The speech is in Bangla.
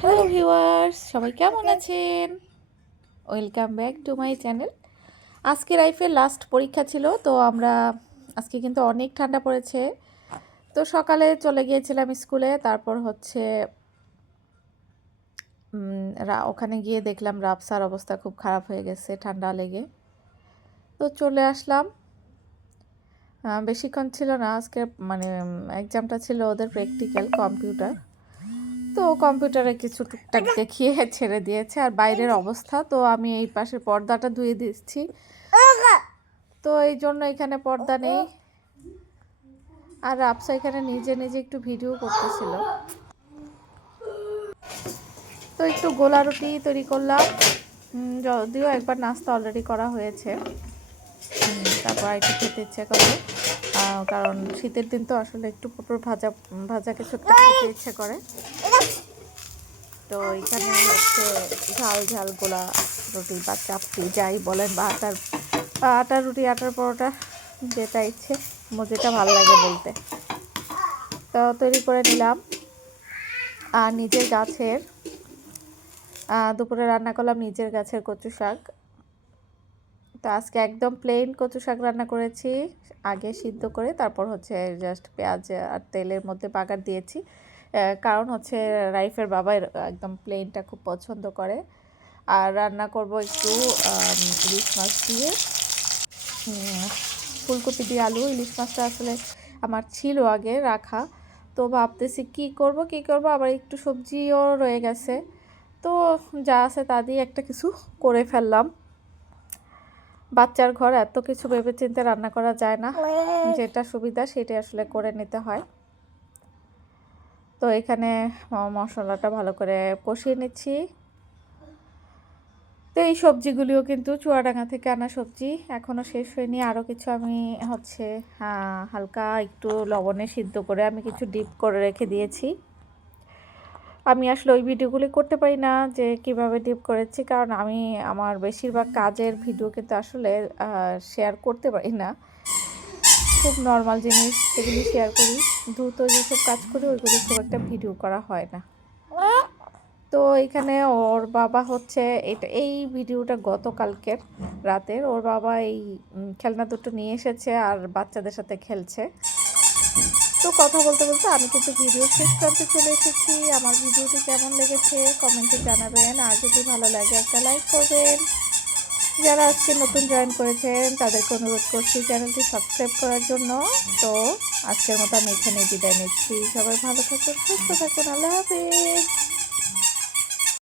হ্যালো ভিউয়ার্স, সবাই কেমন আছেন? Welcome back to my channel. আজকে রাইফের লাস্ট পরীক্ষা ছিল, তো আমরা আজকে কিন্তু অনেক ঠান্ডা পড়েছে। তো সকালে চলে গিয়েছিলাম স্কুলে, তারপর হচ্ছে ওখানে গিয়ে দেখলাম রাবসার অবস্থা খুব খারাপ হয়ে গেছে ঠান্ডা লেগে। তো চলে আসলাম। বেশিক্ষণ ছিল না, আজকে মানে এক্সামটা ছিল ওদের প্র্যাকটিক্যাল কম্পিউটার। তো কম্পিউটারে কিছু টুকটাক দেখিয়ে ছেড়ে দিয়েছে। আর বাইরের অবস্থা, তো আমি এই পাশের পর্দাটা ধুয়ে দিচ্ছি, তো এই জন্য এখানে পর্দা নেই। আর রাবসা এখানে নিজে নিজে একটু ভিডিও করতেছিল। তো একটু গোলা রুটি তৈরি করলাম, যদিও একবার নাস্তা অলরেডি করা হয়েছে। তারপর একটু খেতে ইচ্ছে করে, কারণ শীতের দিন তো আসলে একটু পটল ভাজা ভাজা কিছু একটা খেতে ইচ্ছে করে। তো এখানে হচ্ছে ঝাল ঝাল গোলা রুটি বা চাপটি যাই বলেন, বা আটার রুটি, আটার পরোটা, যেটা ইচ্ছে, যেটা ভালো লাগে বলতে। তো তৈরি করে নিলাম। আর নিজের গাছের দুপুরে রান্না করলাম নিজের গাছের কচু শাক। তো আজকে একদম প্লেন কচু শাক রান্না করেছি, আগে সিদ্ধ করে তারপর হচ্ছে জাস্ট পেঁয়াজ আর তেলের মধ্যে বাগার দিয়েছি। কারণ হচ্ছে রাইফের বাবা একদম প্লেনটা খুব পছন্দ করে। আর রান্না করব একটু ইলিশ মাছ দিয়ে, ফুলকপি দিয়ে আলু। ইলিশ মাছটা আসলে আমার ছিল আগে রাখা, তো ভাবতেছি কি করব আবার একটু সবজিও রয়ে গেছে। তো যা আছে তা দিয়ে একটা কিছু করে ফেললাম। বাচ্চার ঘর, এত কিছু ভেবে চিন্তে রান্না করা যায় না, যেটা সুবিধা সেটা আসলে করে নিতে হয়। তো এখানে মশলাটা ভালো করে কষিয়ে নিচ্ছি। তো এই সবজিগুলিও কিন্তু চুয়াডাঙ্গা থেকে আনা সবজি, এখনও শেষ হয়নি। আরও কিছু আমি হচ্ছে হালকা একটু লবণে সিদ্ধ করে আমি কিছু ডিপ করে রেখে দিয়েছি। আমি আসলে ওই ভিডিওগুলি করতে পারি না যে কিভাবে ডিপ করেছি, কারণ আমি আমার বেশিরভাগ কাজের ভিডিও কিন্তু আসলে শেয়ার করতে পারি না। খুব নর্মাল জিনিস সেগুলি শেয়ার করি, দ্রুত যেসব কাজ করি ওইগুলি খুব একটা ভিডিও করা হয় না। তো এখানে ওর বাবা হচ্ছে এই ভিডিওটা গতকালকের রাতের, ওর বাবা এই খেলনা দুটো নিয়ে এসেছে আর বাচ্চাদের সাথে খেলছে। তো কথা বলতে বলতে আমি কিন্তু ভিডিও শেষ করতে চলে এসেছি। আমার ভিডিওটি কেমন লেগেছে কমেন্টে জানাবেন, আর যদি ভালো লাগে একটা লাইক করবেন। যারা আজকে নতুন জয়েন করেছেন তাদেরকে অনুরোধ করছি চ্যানেলটি সাবস্ক্রাইব করার জন্য। তো আজকের মতো আমি এখানে বিদায় নিচ্ছি। সবাই ভালো থাকুন, সুস্থ থাকুন, আল্লাহ হাফেজ।